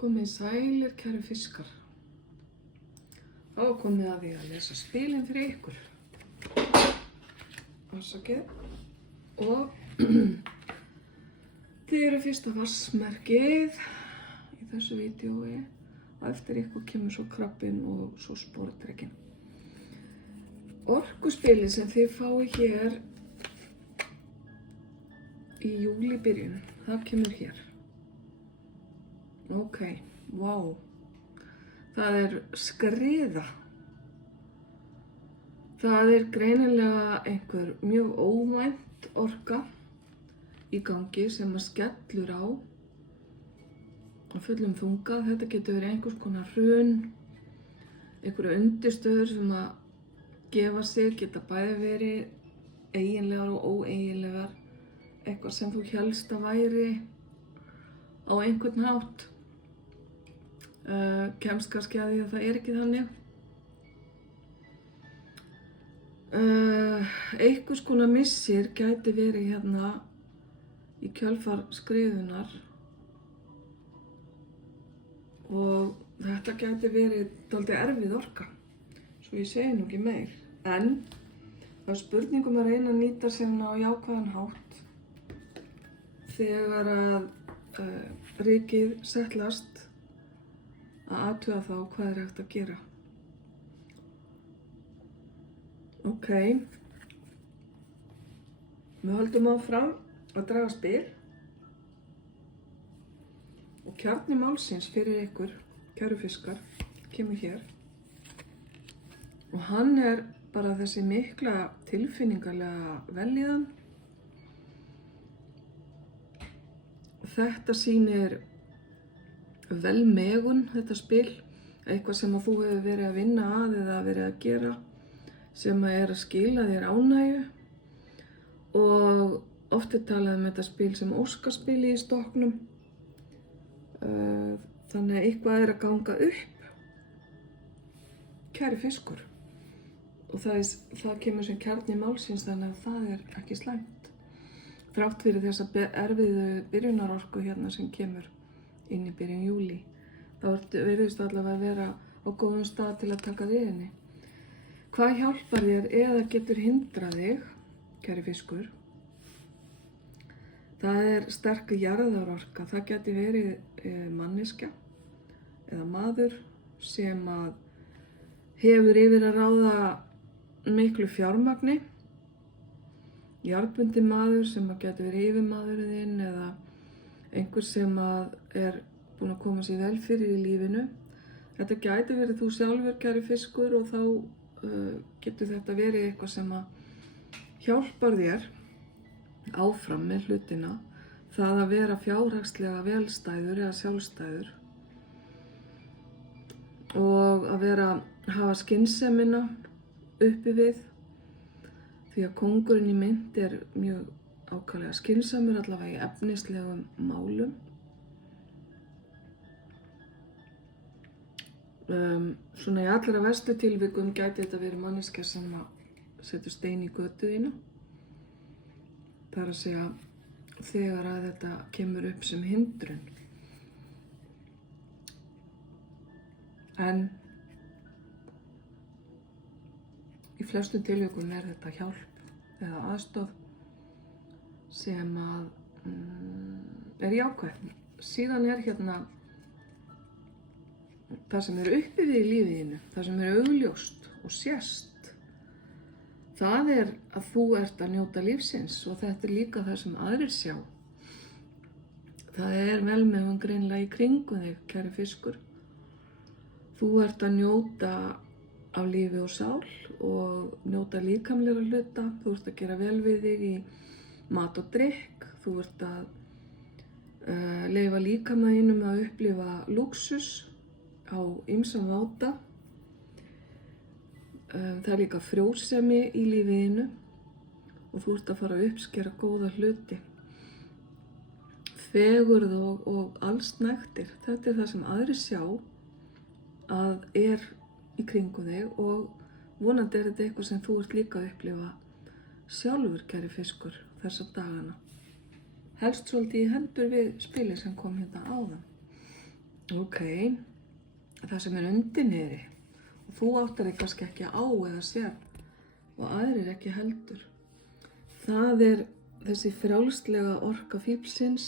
Komið sælir, kæru fiskar. Þá er komið að því að lesa spilin fyrir ykkur. Afsakið. Og þið eru fyrsta vassmerkið í þessu vídeói. Og eftir ykkur kemur svo krabbinn og svo sportrekin. Orkuspilið sem þið fáið hér í júlibyrjun, það kemur hér. Ok, wow. Það er skriða. Það er greinilega einhver mjög óvænt orka í gangi sem að skellur á fullum þunga. Þetta getur verið einhvers konar hrun, einhverja undirstöður sem að gefa sig, geta bæði verið eiginlegar og óeiginlegar, eitthvað sem þú hélst að væri á einhvern hátt. Kemst kannski að því að það er ekki þannig. Einhvers konar missir gæti verið hérna í kjölfar skriðunnar og þetta gæti verið dálítið erfið orka, svo ég segi nú ekki meir. En það er spurningum að reyna að nýta sér á jákvæðan hátt þegar að rykið settlast, að athuga þá hvað er hægt að gera. Ok, við höldum áfram að draga spil og kjarni málsins fyrir ykkur, kæru fiskar, kemur hér. Og hann er bara þessi mikla tilfinningalega vellíðan. Þetta sýnir velmegun, þetta spil, eitthvað sem að þú hefur verið að vinna að eða verið að gera, sem að er að skila þér ánægju. Og oft er talað um þetta spil sem óskaspili í stokknum. Þannig að eitthvað er að ganga upp, kæri fiskur. Og það kemur sem kjarni málsins, þannig að það er ekki slæmt. Þrátt fyrir þessa erfiðu byrjunarorku hérna sem kemur inn í byrjun júlí. Þá virðist allavega að vera á góðum stað til að taka við henni. Hvað hjálpar þér eða getur hindrað þig, kæri fiskur? Það er sterk jarðarorka. Það geti verið manneskja eða maður sem að hefur yfir að ráða miklu fjármagni. Jarðbundinn maður sem að geti verið yfirmaðurinn þinn eða einhver sem að er búinn að koma sér vel fyrir í lífinu. Þetta gæti verið þú sjálfur, kæri fiskur, og þá getur þetta verið eitthvað sem að hjálpar þér áfram með hlutina. Það að vera fjárhagslega velstæður eða sjálfstæður og að hafa skynsemina uppi við, því að kóngurinn í mynt er mjög ákaflega skynsamur, allavega í efnislegum málum. Svona í allra verstu tilvikum gæti þetta verið manneskja sem að setur stein í götu þína. Það er að segja þegar að þetta kemur upp sem hindrun. En í flestum tilvikum er þetta hjálp eða aðstoð sem að er jákvæð. Síðan er hérna það sem er uppi við í lífiðinu, það sem er augljóst og sést. Það er að þú ert að njóta lífsins og þetta er líka það sem aðrir sjá. Það er velmegun greinilega í kringum þig, kæri fiskur. Þú ert að njóta af lífi og sál og njóta líkamlega hluta. Þú ert að gera vel við þig í mat og drykk. Þú ert að leyfa líkamanninum að upplifa lúxus á ýmsan máta. Það er líka frjósemi í lífiðinu og þú ert að fara að uppskera góða hluti. Fegurð og allsnægtir. Þetta er það sem aðrir sjá að er í kringum þig og vonandi er þetta eitthvað sem þú ert líka að upplifa sjálfur, kæri fiskur, þessa dagana. Helst svolítið í hendur við spilið sem kom hérna áðan. Ok, það sem undir niðri og þú áttar þig kannski ekki á eða sér og aðrir ekki heldur. Það þessi frjálslega orka fíflsins,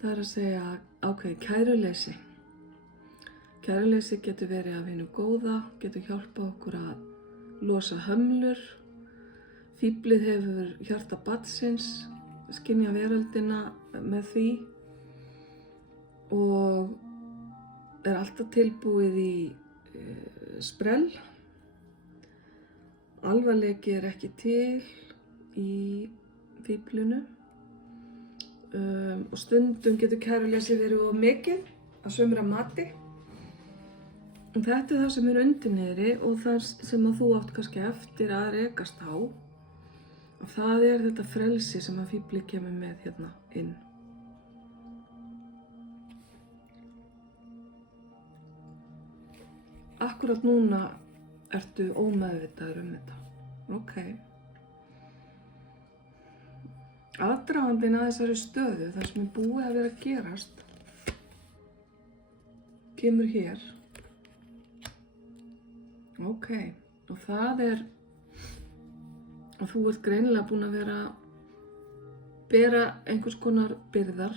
það að segja ákveðið kæruleysi. Kæruleysi getur verið af hinu góða, getur hjálpað okkur að losa hömlur. Fíflið hefur hjarta barnsins, skynja veröldina með því og alltaf tilbúið í sprell. Alvarleiki ekki til í fíflinu og stundum getur kæruleysi verið of mikið að sumra mati. Og þetta það sem undir niðri og það sem að þú átt kannski eftir að rekast á. Og það þetta frelsi sem að fífli kemur með hérna inn. Akkurat núna ertu ómeðvitaður þetta. Ok. Aðdragandinn að þessari stöðu, það sem búið að vera að gerast, kemur hér. Ok, og það að þú ert greinilega búin að vera bera einhvers konar byrðar.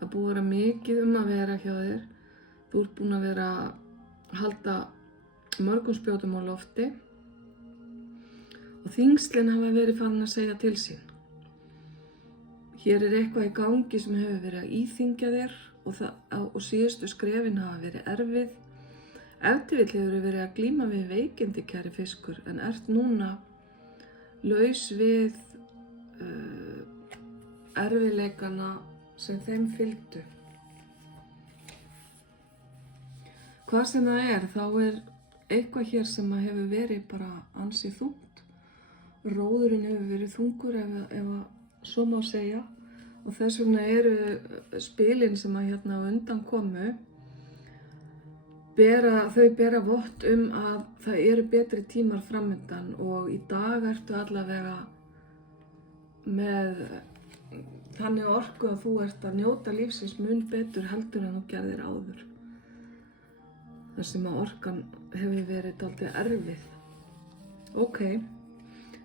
Það búið að vera mikið að vera hjá þér. Þú ert búin að vera að halda mörgum spjótum á lofti og þyngslin hafa verið farin að segja til sín. Hér eitthvað í gangi sem hefur verið að íþyngja þér og síðustu skrefin hafa verið erfið. Ef til vill hefur verið að glíma við veikindi, kæri fiskur, en ert núna laus við erfiðleikana sem þeim fylgdu. Hvað sem það þá eitthvað hér sem hefur verið bara ansi þungt. Róðurinn hefur verið þungur ef að svo má segja og þess vegna spilin sem að hérna á undan komu þau bera vott að það betri tímar framundan og í dag ertu allavega með þannig orku að þú ert að njóta lífsins mun betur heldur en þú gerðir áður. Þar sem að orkan hefur verið dálítið erfið. Ok,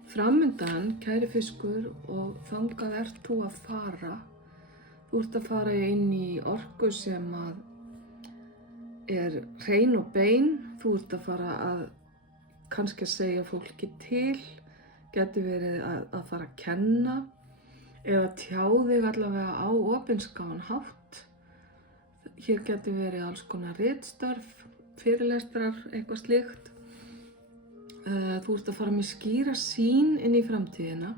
framundan, kæri fiskur, og þangað ert þú að fara. Þú ert að fara inn í orku sem að hrein og bein. Þú ert að fara að kannski að segja fólki til, geti verið að fara að kenna eða tjá þig allavega á opinskáan hátt. Hér geti verið alls konar ritstörf, fyrirlestrar, eitthvað slíkt. Þú ert að fara með skýra sýn inn í framtíðina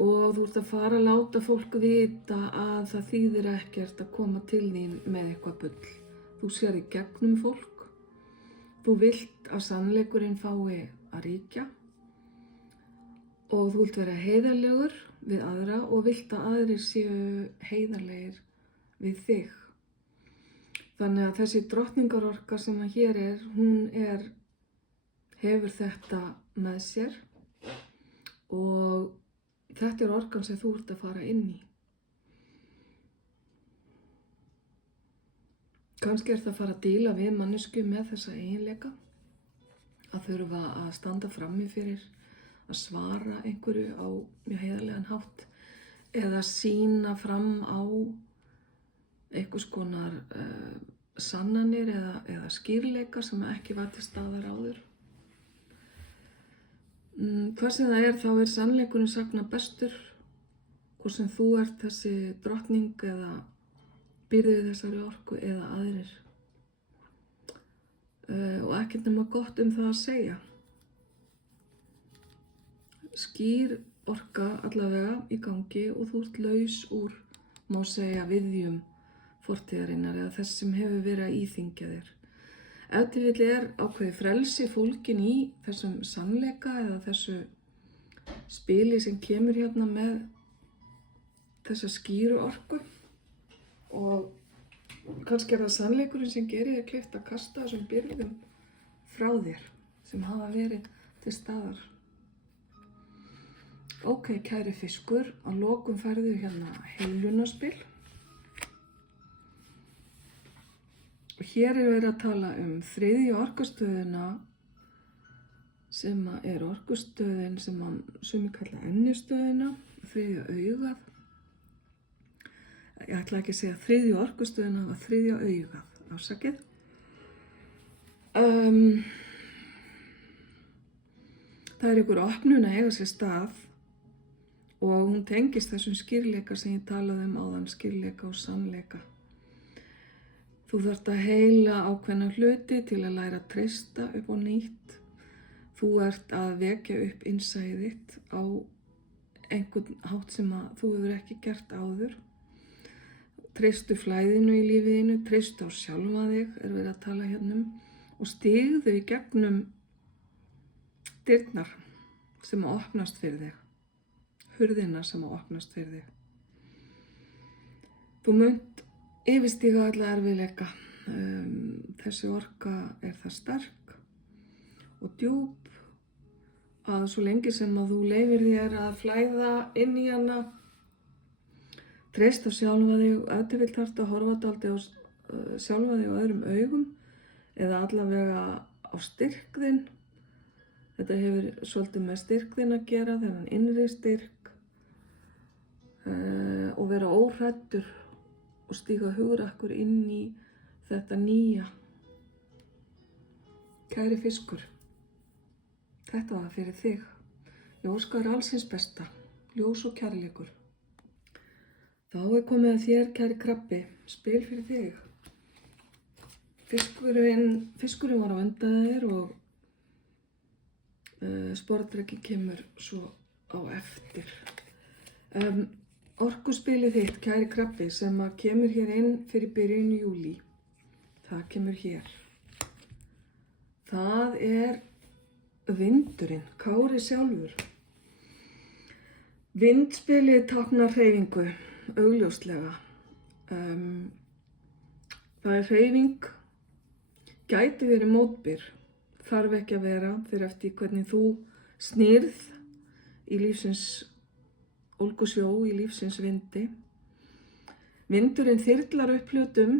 og þú ert að fara að láta fólk vita að það þýðir ekkert að koma til þín með eitthvað bull. Þú sér í gegnum fólk. Þú vilt að sannleikurinn fái að ríkja og þú vilt vera heiðarlegur við aðra og vilt að aðrir séu heiðarlegir við þig. Þannig að þessi drottningarorka sem að hér hún hefur þetta með sér og þetta orkan sem þú ert að fara inn í. Kannski það að fara að díla við manneskju með þessa eiginleika, að þurfa að standa frammi fyrir, að svara einhverju á mjög heiðarlegan hátt eða sýna fram á einhvers konar sannanir eða skýrleika sem ekki var til staðar áður. Hvað sem það þá sannleikurinn sagna bestur, hvort sem þú ert þessi drottning eða býrði við þessari orku eða aðrir. Og ekkert nema gott það að segja. Skýr orka allavega í gangi og þú ert laus úr, má segja, viðjum fortíðarinnar eða þess sem hefur verið að íþyngja þér. Ef til vill ákveðið frelsi fólgin í þessum sannleika eða þessu spili sem kemur hérna með þessa skýru orku og kannski það sannleikurinn sem gerir þér kleift að kasta þessum byrðum frá þér sem hafa verið til staðar. Ok, kæri fiskur, að lokum færðu hérna heilunarspil. hér er verið að tala þriðju orkustöðina sem er orkustöðin sem sumir kalla ennistöðina, þriðja augað. Ég ætla ekki að segja þriðju orkustöðina, það var þriðja augað, afsakið. Það er ykkur opnun að eiga sér stað og hún tengist þessum skýrleika sem ég talaði áðan, skýrleika og sannleika. Þú þarft að heila ákveðna hluti til að læra að treysta upp á nýtt. Þú ert að vekja upp innsæið þitt á einhvern hátt sem þú hefur ekki gert áður. Treystu flæðinu í lífiðinu, treystu á sjálfa þig, er verið að tala hérna og stígðu í gegnum dyrnar sem opnast fyrir þig, hurðina sem opnast fyrir þig. Þú munt yfirstíga alla erfiðleika. Þessi orka er það sterk og djúp að svo lengi sem að þú leyfir þér að flæða inn í hana, treyst á sjálfa þig, ef þú vilt þarft að horfa dálítið á sjálfa þig á öðrum augum eða allavega á styrk þinn. Þetta hefur svolítið með styrk þinn að gera, þennan innri styrk og vera óhræddur og stíga hugrakkur inn í þetta nýja. Kæri fiskur, þetta var fyrir þig. Ég óska þér alls hins besta, ljós og kærleikur. Þá er komið að þér, kæri krabbi, spil fyrir þig. Fiskurinn var á undan þér og sporðdrekinn kemur svo á eftir. Orkuspilið þitt, kæri krabbi, sem kemur hér inn fyrir byrjun júlí, það kemur hér. Það er vindurinn, Kári sjálfur. Vindspilið táknar hreyfingu, augljóslega. Það er hreyfing, gæti verið mótbyr, þarf ekki að vera fyrir eftir hvernig þú snýrð í lífsins ólgusjó, í lífsins vindi. Vindurinn þyrlar upp hlutum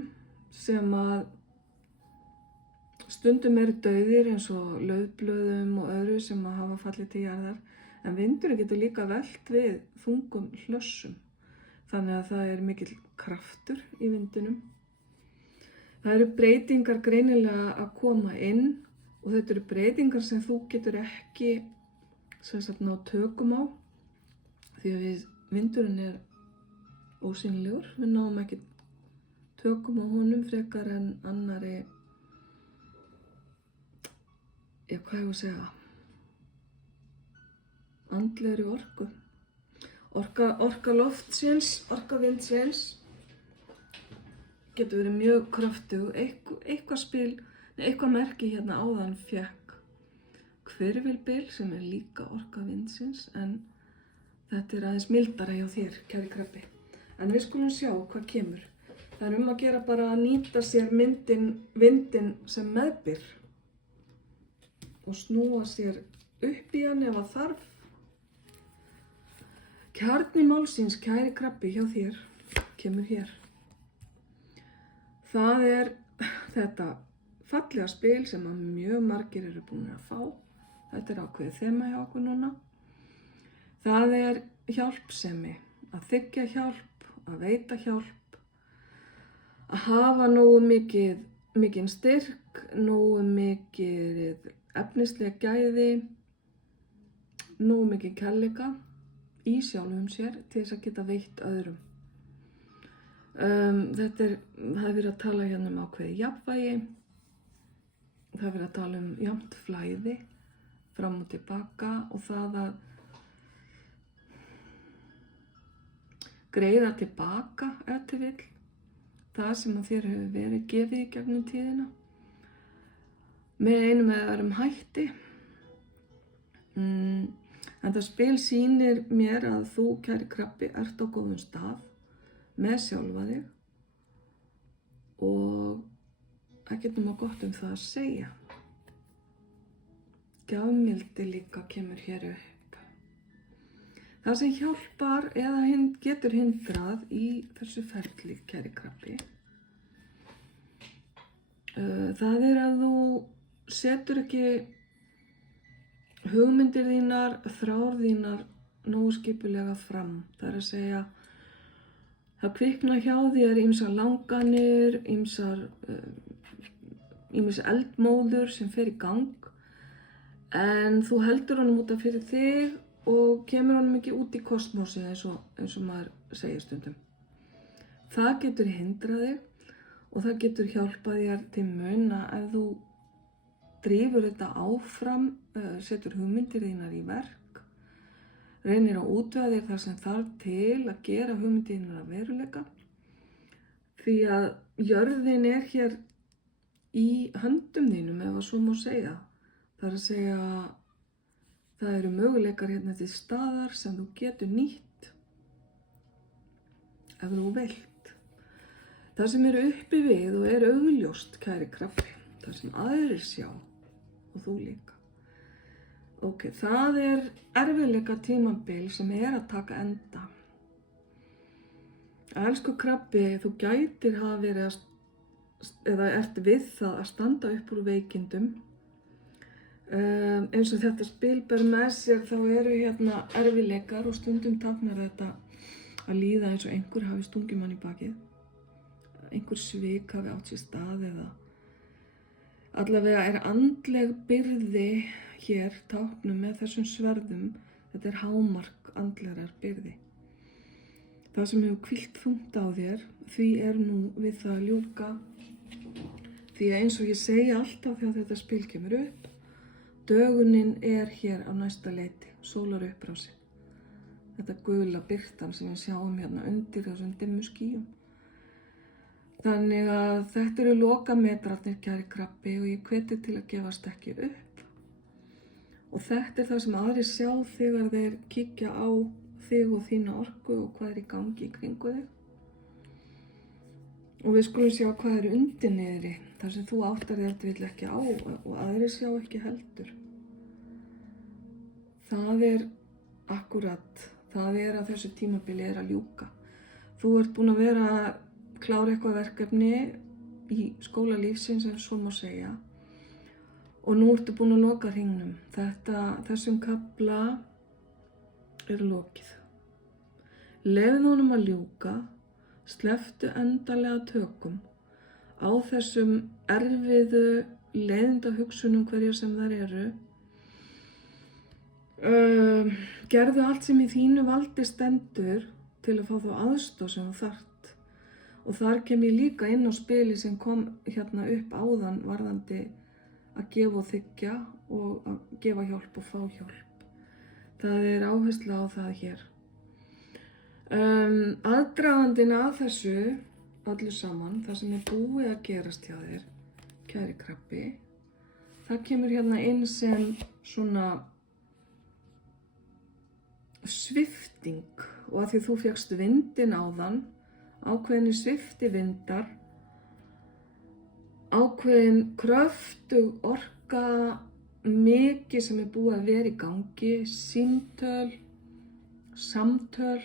sem að stundum eru dauðir eins og laufblöðum og öðru sem að hafa fallið til jarðar, en vindurinn getur líka velt við þungum hlössum, þannig að það er mikill kraftur í vindinum. Það eru breytingar greinilega að koma inn og þetta eru breytingar sem þú getur ekki ná tökum á, því að vindurinn er ósýnilegur, við náum ekki tökum á honum frekar en annari, hvað ég að segja, andlegri orku. Orka loftsins, orka vindsins getur verið mjög kraftug. Eitthvað merki hérna áðan fékk hvirfilbyl sem er líka orka vindsins, en þetta er aðeins mildara hjá þér, kæri krabbi. En við skulum sjá hvað kemur. Það er að gera bara að nýta sér vindinn sem meðbyr og snúa sér upp í hann ef að þarf. Kjarni málsins, kæri krabbi, hjá þér, kemur hér. Það er þetta fallega spil sem að mjög margir eru búin að fá. Þetta er ákveðið þema hjá okkur núna. Það er hjálpsemi, að þiggja hjálp, að veita hjálp, að hafa nógu mikinn styrk, nógu mikið efnislega gæði, nógu mikið kærleika í sjálfum sér til þess að geta veitt öðrum. Það er verið að tala hérna ákveðið jafnvægi, það er verið að tala jafnt flæði fram og tilbaka og það að greiða tilbaka ef til vill það sem að þér hefur verið gefið í gegnum tíðina með einum eða öðrum hætti. En það spil sýnir mér að þú, kæri krabbi, ert á góðum stað með sjálfa þig og ekkert nema gott það að segja. Gjafmildi líka kemur hér upp. Það sem hjálpar eða getur hindrað í þessu ferli, kæri krabbi, Það að þú setur ekki hugmyndir þínar, þrár þínar nógu skipulega fram. Það að segja, það kvikna hjá þér ýmsar langanir, ýmis eldmóður sem fer í gang, en þú heldur honum út af fyrir þig og kemur honum ekki út í kosmósið eins og maður segir stundum. Það getur hindrað þig og það getur hjálpað þér til muna ef þú drífur þetta áfram, setur hugmyndir þínar í verk, reynir að útvega þér það sem þarf til að gera hugmyndir þínar að veruleika. Því að jörðin hér í höndum þínum, ef að svo má segja. Það að segja, það eru möguleikar hérna til staðar sem þú getur nýtt ef þú vilt. Það sem eru uppi við og er augljóst, kæri krabbi, það sem aðrir sjá og þú líka. Ok, það er erfiðleika tímabil sem að taka enda. Elsku krabbi, þú gætir hafa verið eða ert við það að standa upp úr veikindum. Eins og þetta spil ber með sér, þá eru hérna erfiðleikar og stundum táknar þetta að líða eins og einhver hafi stungið mann í bakið. Einhver svik hafi átt sér stað eða allavega andleg byrði hér táknum með þessum sverðum. Þetta er hámark andlegrar byrði. Það sem hefur hvílt þungt á þér, því er nú við það að ljúka. Því að eins og ég segi alltaf þegar þetta spil kemur upp, dögunin er hér á næsta leiti, sólarupprásin. Þetta gula birtan sem við sjáum hérna undir þessum dimmu skýjum. Þannig að þetta eru lokametrarnir, kæri krabbi, og ég hveti til að gefast ekki upp. Og þetta er það sem aðrir sjá þegar þeir kíkja á þig og þína orku og hvað er í gangi í kringu þig. Og við skulum sjá hvað er undir niðri, þar sem þú áttar þig eftir ekki á og aðrir sjá ekki heldur. Það er akkurat, það er að þessu tímabili er að ljúka. Þú ert búin að vera að klára eitthvað verkefni í skóla lífsins, ef svo má segja. Og nú ertu búin að loka hringnum. Þessum kafla er lokið. Leyfðu honum að ljúka, slepptu endanlega tökum á þessum erfiðu leiðindahugsunum hverjar sem þær eru. Gerðu allt sem í þínu valdi stendur til að fá þá aðstoð sem þú þarft. Og þar kem ég líka inn á spili sem kom hérna upp áðan varðandi að gefa og þiggja og að gefa hjálp og fá hjálp. Það er áhersla á það hér. Aðdragandinn að þessu öllu saman, það sem er búið að gerast hjá þér, kæri krabbi, það kemur hérna inn sem svona svifting, og að því þú fékkst vindinn áðan, ákveðinni sviftivindar, ákveðin kröftug orka, mikið sem er búið að vera í gangi, símtöl, samtöl,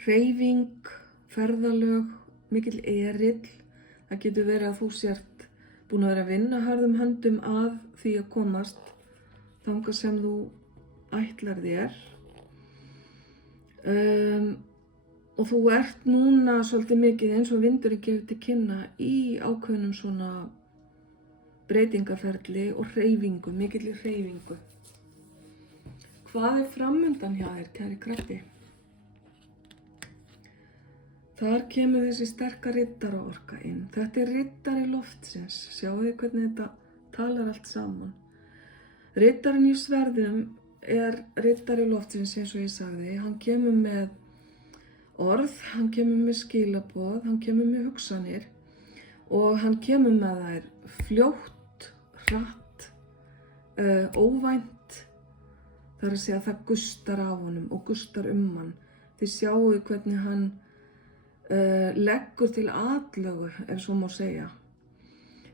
hreyfing, ferðalög, mikill erill. Það getur verið að þú sért búin að vera að vinna harðum höndum að því að komast þangað sem þú ætlar þér. Og þú ert núna svolítið mikið eins og vindurinn gefur til kynna í ákveðnum svona breytingaferli og hreyfingu, mikilli hreyfingu. Hvað er framundan hjá þér, kæri krabbi? Þar kemur þessi sterka riddaraorka inn. Þetta er riddari loftsins. Sjáu þið hvernig þetta talar allt saman. Riddarinn í sverðum er riddari loftsins, eins og ég sagði. Hann kemur með orð, hann kemur með skilaboð, hann kemur með hugsanir og hann kemur með þær fljótt, hratt, óvænt. Það er að segja að það gustar af honum og gustar hann. Þið sjáu hvernig hann leggur til atlögu, ef svo má segja.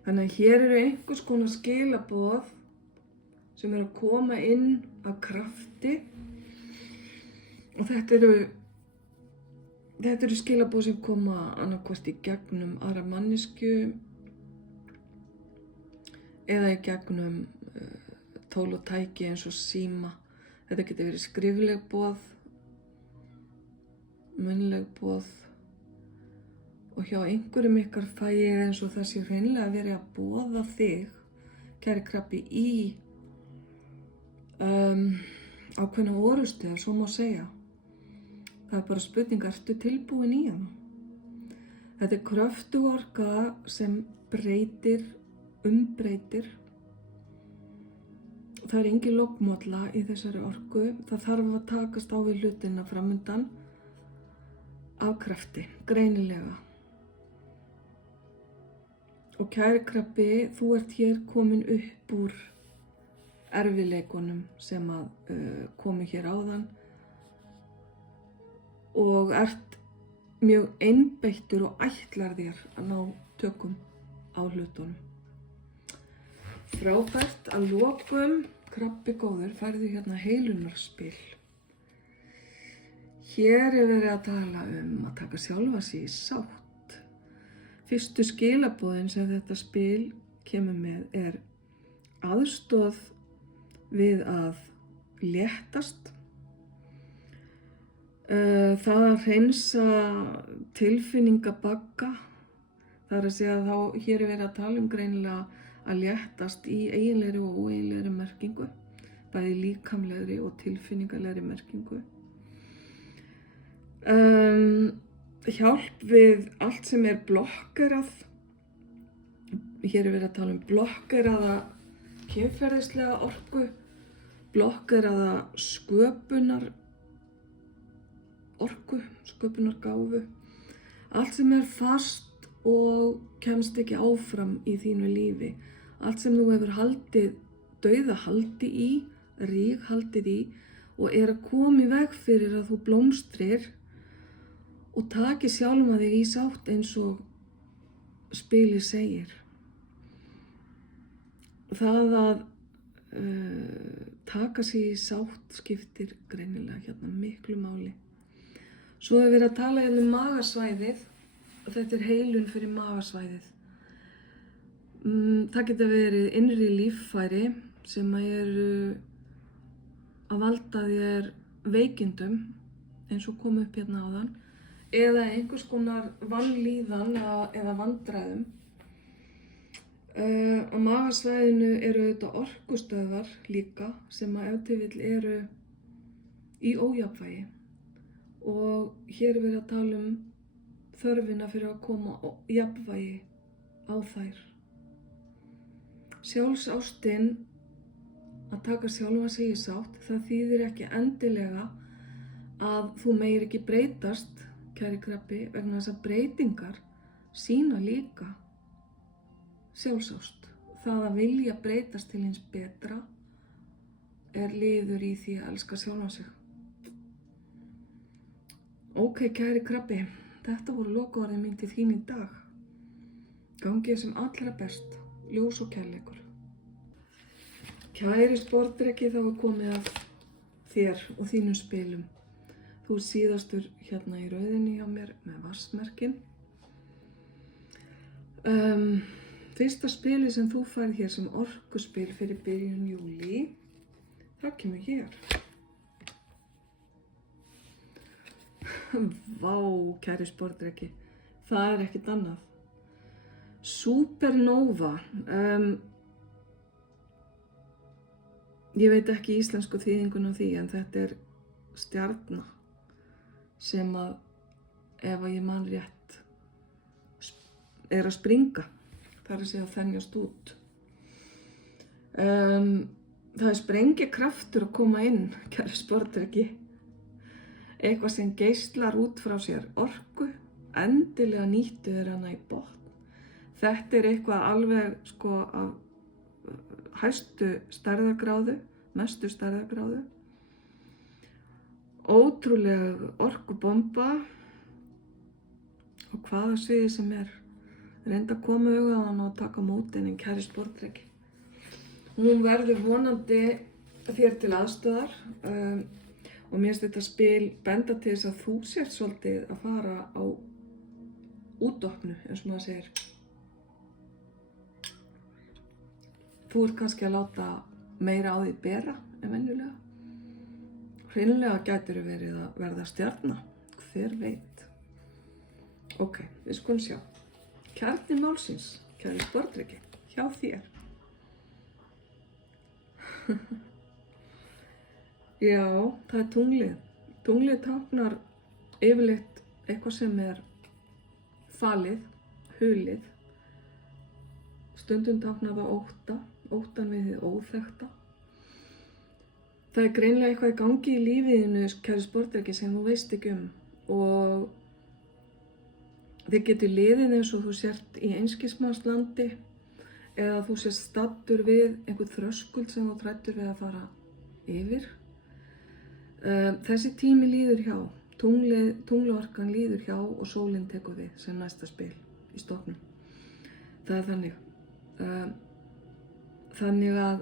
Þannig að hér eru einhvers konar skilaboð sem eru að koma inn af krafti og þetta eru Þetta eru skilaboð sem koma annarkvort í gegnum aðra manneskju eða í gegnum tól og tæki eins og síma. Þetta getur verið skrifleg boð, munnleg boð og hjá einhverjum ykkar fæ ég eins og það sé hreinlega verið að boða þig, kæri krabbi, í ákveðna orustu, ef svo má segja. Það er bara spurning, ertu tilbúin í hana? Þetta er kröftug orka sem breytir, umbreytir. Það er engin lognmolla í þessari orku. Það þarf að takast á við hlutina framundan af krafti, greinilega. Og kæri krabbi, þú ert hér komin upp úr erfiðleikunum sem að komu hér áðan og ert mjög einbeittur og ætlar þér að ná tökum á hlutunum. Frábært, að lokum, krabbi góður, færðu hérna heilunarspil. Hér er verið að tala að taka sjálfa sig í sátt. Fyrstu skilaboðin sem þetta spil kemur með er aðstoð við að léttast. Það að hreinsa tilfinningabagga, það er að segja að þá hér er verið að tala greinilega að léttast í eiginlegri og óeiginlegri merkingu, bæði líkamlegri og tilfinningalegri merkingu. Hjálp við allt sem er blokkerað. Hér er verið að tala blokkeraða kynferðislega orku, blokkeraða sköpunar orku, sköpunargáfu. Allt sem er fast og kemst ekki áfram í þínu lífi. Allt sem þú hefur haldið dauðahaldi í, ríghaldið í og er að koma í veg fyrir að þú blómstrir og taki sjálfa þig í sátt eins og spilið segir. Það að taka sig í sátt skiptir greinilega hérna miklu máli. Svo er verið að tala hérna magasvæðið og þetta er heilun fyrir magasvæðið. Það geta verið innri líffæri sem eru að valda þér veikindum eins og kom upp hérna áðan eða einhvers konar vanlíðan eða vandræðum. Á magasvæðinu eru auðvitað orkustöðvar líka sem að ef til vill eru í ójafnvægi og hér er verið að tala þörfina fyrir að koma jafnvægi á þær. Sjálfsástin, að taka sjálfa sig í sátt, það þýðir ekki endilega að þú megir ekki breytast, kæri krabbi, vegna þess að breytingar sýna líka sjálfsást. Það að vilja breytast til hins betra er liður í því að elska sjálfa sig. Ok, kæri krabbi, þetta voru lokaorðin mín til þín í dag. Gangið sem allra best, ljós og kærleikur. Kæri sportdreki, þá er komið að þér og þínum spilum. Þú síðastur hérna í rauðinni hjá mér með vassmerkin. Fyrsta spilið sem þú færð hér sem orkuspil fyrir byrjun júlí, það kemur hér. Vá, kæri sportdreki, það er ekkert annað. Supernova. Ég veit ekki íslensku þýðingun á því, en þetta er stjarna sem að, ef að ég man rétt, er að springa. Það er að segja að þenjast út. Það er sprengikraftur að koma inn, kæri sportdreki. Eitthvað sem geislar út frá sér orku, endilega nýttu þér hana í botn. Þetta er eitthvað alveg af hæstu stærðargráðu, mestu stærðargráðu. Ótrúleg orkubomba á hvaða sviði sem er. Reynda að koma auga á hana og taka móti henni, kæri sportdreki. Hún verður vonandi þér til aðstöðar og Og mér finnst þetta spil benda til þess að þú sért svolítið að fara á útopnu, eins og maður segir. Þú ert kannski að láta meira á því bera en venjulega. Hreinlega gætir verið að verða stjarna, hver veit. Ok, við skulum sjá. Kjarni málsins, kæri sporðdreki, hjá þér. Já, það er tunglið. Tunglið táknar yfirleitt eitthvað sem er falið, hulið. Stundum táknar það ótta, óttan við hið óþekkta. Það er greinilega eitthvað í gangi í lífiðinu, kæri sporðdreki, sem þú veist ekki um. Og þið getur liðið eins og þú sért í einskismannslandi eða þú sért staddur við einhvern þröskuld sem þú træddur við að fara yfir. Þessi tími líður hjá, tunglaorkan líður hjá og sólin tekur við sem næsta spil í stofnum. Það er þannig. Þannig að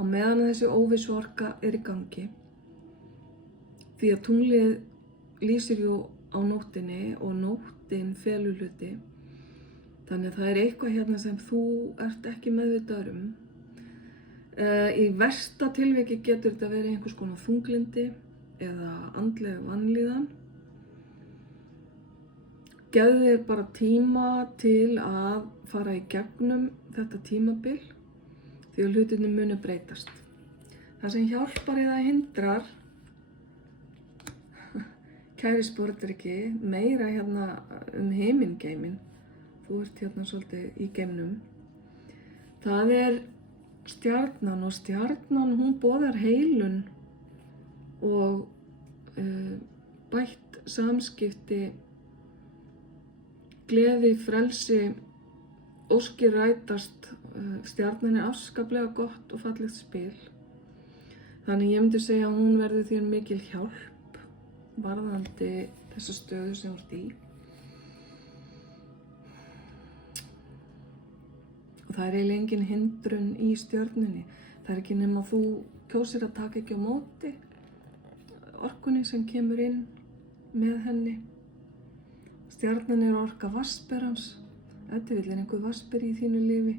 á meðan þessi óvissu orka er í gangi, því að tunglið lýsir jú á nóttinni og nóttin felur hluti, þannig að það er eitthvað hérna sem þú ert ekki meðvitaður um. Í versta tilviki getur þetta verið einhvers konar þunglindi eða andleg vanlíðan. Gefðu þér bara tíma til að fara í gegnum þetta tímabil því að hlutirnir munu breytast. Það sem hjálpar eða hindrar, kæri sporðdreki, meira hérna heimingeimin, þú ert hérna svolítið í geimnum, það er stjarnan og stjarnan hún boðar heilun og bætt samskipti, gleði, frelsi, óskir rætast. Stjarnan er afskaplega gott og fallegt spil. Þannig ég myndi segja að hún verður þér mikil hjálp varðandi þessa stöðu sem þú ert í. Og það er eiginlega engin hindrun í stjörnunni. Það er ekki nema þú kjósir að taka ekki á móti orkunni sem kemur inn með henni. Stjarnan er orka vatnsberans. Ef til vill er einhver vatnsber í þínu lífi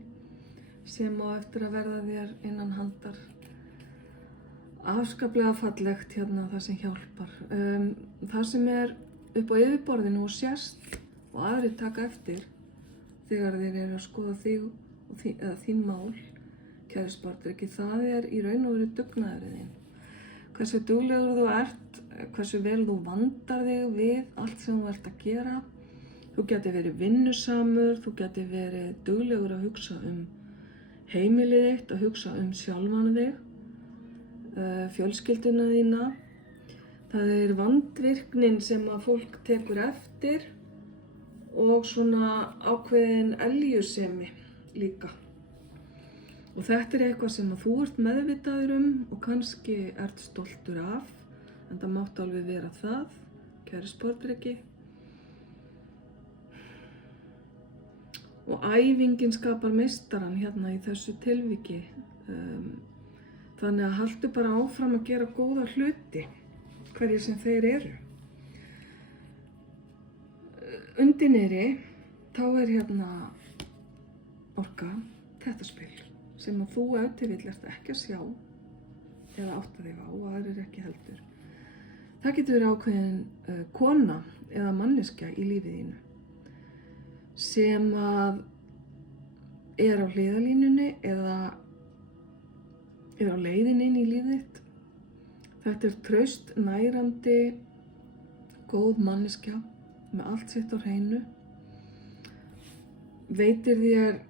sem á eftir að verða þér innan handar. Afskaplega fallegt hérna það sem hjálpar. Það sem er upp á yfirborðinu og sést og aðrir taka eftir þegar þeir eru að skoða þig eða þín mál, kæri sporðdreki, það er í raun og veru dugnaðurinn þinn. Hversu duglegur þú ert, hversu vel þú vandar þig við allt sem þú ert að gera. Þú gæti verið vinnusamur, þú gæti verið duglegur að hugsa heimilið þitt, að hugsa sjálfan þig, fjölskylduna þína. Það er vandvirknin sem að fólk tekur eftir og svona ákveðin eljusemi líka. Og þetta er eitthvað sem að þú ert meðvitaður og kannski ert stoltur af, en það mátt alveg vera það, kæri sporðdreki. Og æfingin skapar meistarann hérna í þessu tilviki. Þannig að haltu bara áfram að gera góða hluti, hverjir sem þeir eru. Undir niðri, þá er hérna orka, þetta spil, sem að þú ef til vill ert ekki að sjá eða átta þig á og aðrir ekki heldur. Það getur verið ákveðin kona eða manneskja í lífið þínu sem að er á hliðarlínunni eða er á leiðinni inn í lífið þitt. Þetta er traust, nærandi, góð manneskja með allt sitt á hreinu. Veitir þér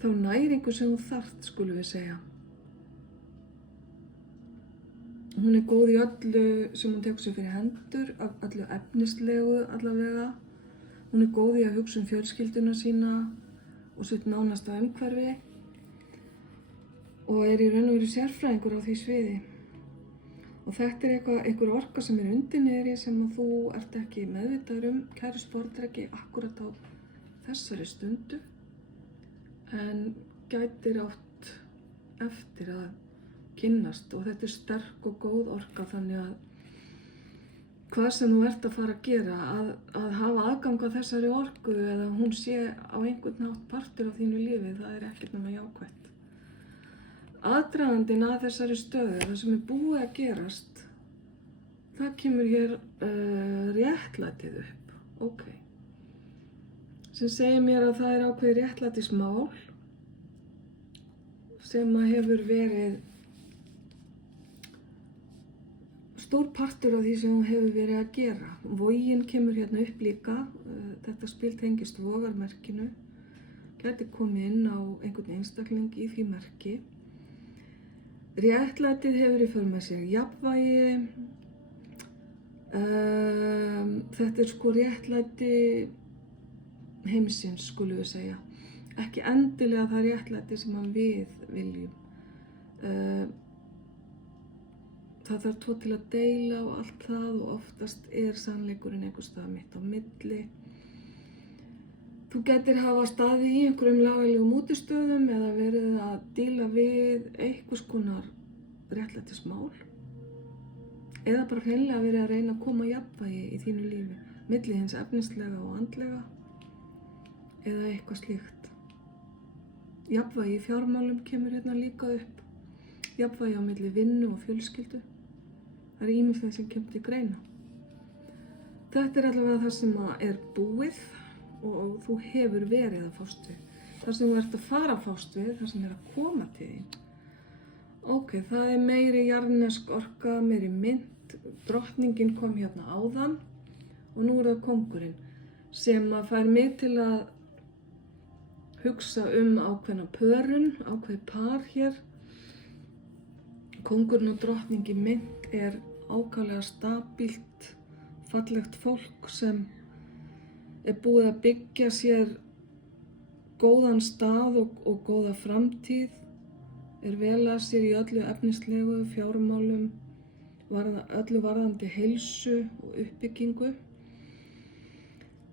þá næringu sem þú þarft, skulum við segja. Hún er góð í öllu sem hún tekur sér fyrir hendur, öllu efnislegu allavega. Hún er góð í að hugsa fjölskylduna sína og sitt nánasta umhverfi og er í raun og veru sérfræðingur á því sviði. Og þetta er einhver orka sem er undir niðri sem að þú ert ekki meðvitaður kæri sporðdreki, akkurat á þessari stundu, en gætir átt eftir að kynnast og þetta sterk og góð orka þannig að hvað sem þú ert að fara að gera, að hafa aðgang að þessari orku eða hún sé á einhvern nátt partur af þínu lífi, það ekkert nema jákvætt. Aðdragandinn að þessari stöðu, það sem búið að gerast, það kemur hér réttlætið upp, ok. Sem segir mér að það ákveðið réttlætismál sem að hefur verið stór partur af því sem hún hefur verið að gera. Vogin kemur hérna upp líka, þetta spil tengist vogarmerkinu, gæti komið inn á einhvern einstakling í því merki. Réttlætið hefur í för með sér jafnvægi, þetta sko réttlæti heimsins skulum við segja, ekki endilega það réttlæti sem við viljum. Það þarf tvo til að deila og allt það og oftast sannleikurinn einhvers staðar mitt á milli. Þú gætir hafa staðið í einhverjum lagalegum útistöðum eða verið að díla við einhvers konar réttlætismál eða bara hreinlega verið að reyna að koma jafnvægi í þínu lífi, milli hins efnislega og andlega eða eitthvað slíkt. Jafnvægi í fjármálum kemur hérna líka upp, jafnvægi á milli vinnu og fjölskyldu. Það ýmislegt sem kemur til greina. Þetta allavega það sem búið og þú hefur verið að fást við. Það sem þú ert að fara að fást við, það sem að koma til þín. Ok, það meiri jarðnesk orka, meiri mynd, drottningin kom hérna áðan og nú það kóngurinn sem að fær mig til að hugsa ákveðna pörun, ákveð par hér. Kóngurinn og drottningin mynd ákaflega stabílt, fallegt fólk sem búið að byggja sér góðan stað og góða framtíð, vel að sér í öllu efnislegu, fjármálum, öllu varðandi heilsu og uppbyggingu.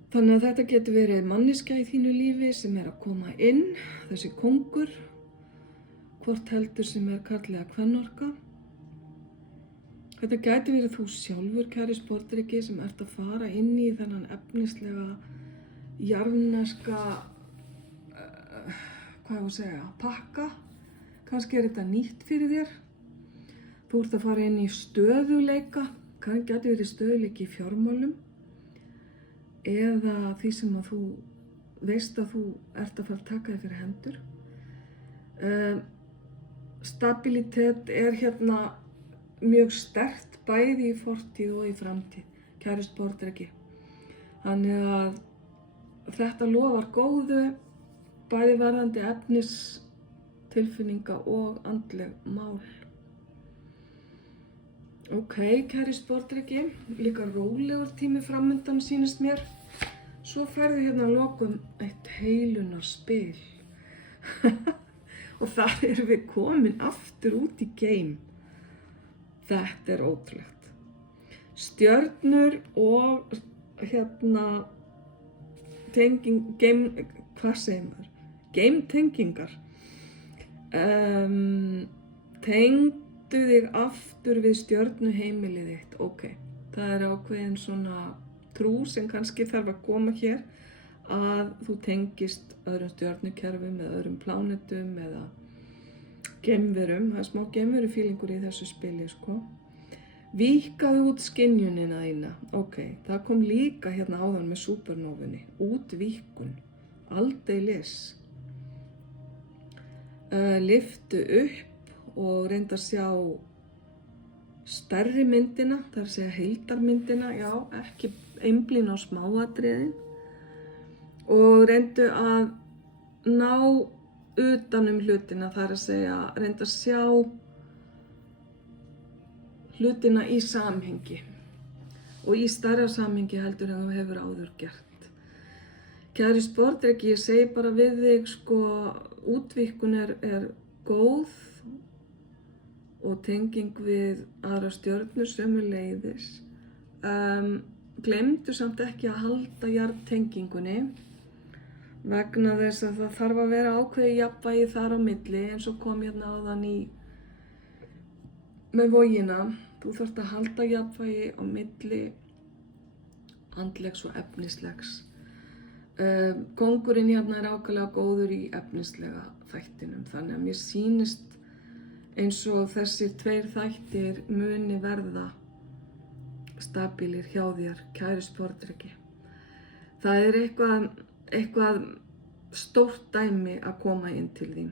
Þannig að þetta getur verið manneskja í þínu lífi sem að koma inn, þessi kóngur, hvort heldur sem karl eða kvennorka. Þetta gæti verið þú sjálfur, kæri sportriki, sem ert að fara inn í þennan efnislega, jarðneska, pakka. Kannski þetta nýtt fyrir þér. Þú ert að fara inn í stöðuleika, gæti verið stöðuleiki í fjármálum eða því sem að þú veist að þú ert að fara að taka þig fyrir hendur. Stabilitet hérna mjög sterkt bæði í fortíð og í framtíð, kæri sportriki. Þannig að þetta lofar góðu, bæði varðandi efnis, tilfinninga og andleg mál. Ok, kæri sportriki, líka rólegur tími framundan sýnist mér. Svo færðu hérna að lokum eitt heilunarspil. Og þar erum við komin aftur út í geim. Þetta ótrúlegt. Stjörnur og geimtengingar. Tengdu þig aftur við stjörnuheimilið þitt. Ok, það ákveðin svona trú sem kannski þarf að koma hér að þú tengist öðrum stjörnukerfum eða öðrum plánetum eða geimverum, það smá geimverufílingur í þessu spili, sko. Víkkaðu út skynjunina þína. Ok, það kom líka hérna áðan með supernófunni. Útvíkkun, aldeilis. Lyftu upp og reyndu að sjá stærri myndina, það að segja heildarmyndina, já, ekki einblína á smáatriðin. Og reyndu að ná utanum hlutina, það að segja, reyndu að sjá hlutina í samhengi og í stærra samhengi heldur en þú hefur áður gert. Kæri sportriki, ég segi bara við þig, sko, útvíkkun góð og tenging við aðra stjörnur sömuleiðis. Gleymdu samt ekki að halda jarðtengingunni vegna þess að það þarf að vera ákveðið jafnvægi þar á milli eins og kom hérna áðan í með vogina, þú þarft að halda jafnvægi á milli andlegs og efnislegs. Kóngurinn hérna er ákaflega góður í efnislega þættinum, þannig að mér sýnist eins og þessir 2 þættir muni verða stabílir hjá þér, kæri sporðdreki. Það er eitthvað stórt dæmi að koma inn til þín.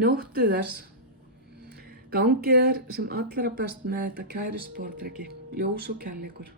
Njóttu þess, gangi þér sem allra best með þetta, kæri sporðdreki, ljós og kærleikur.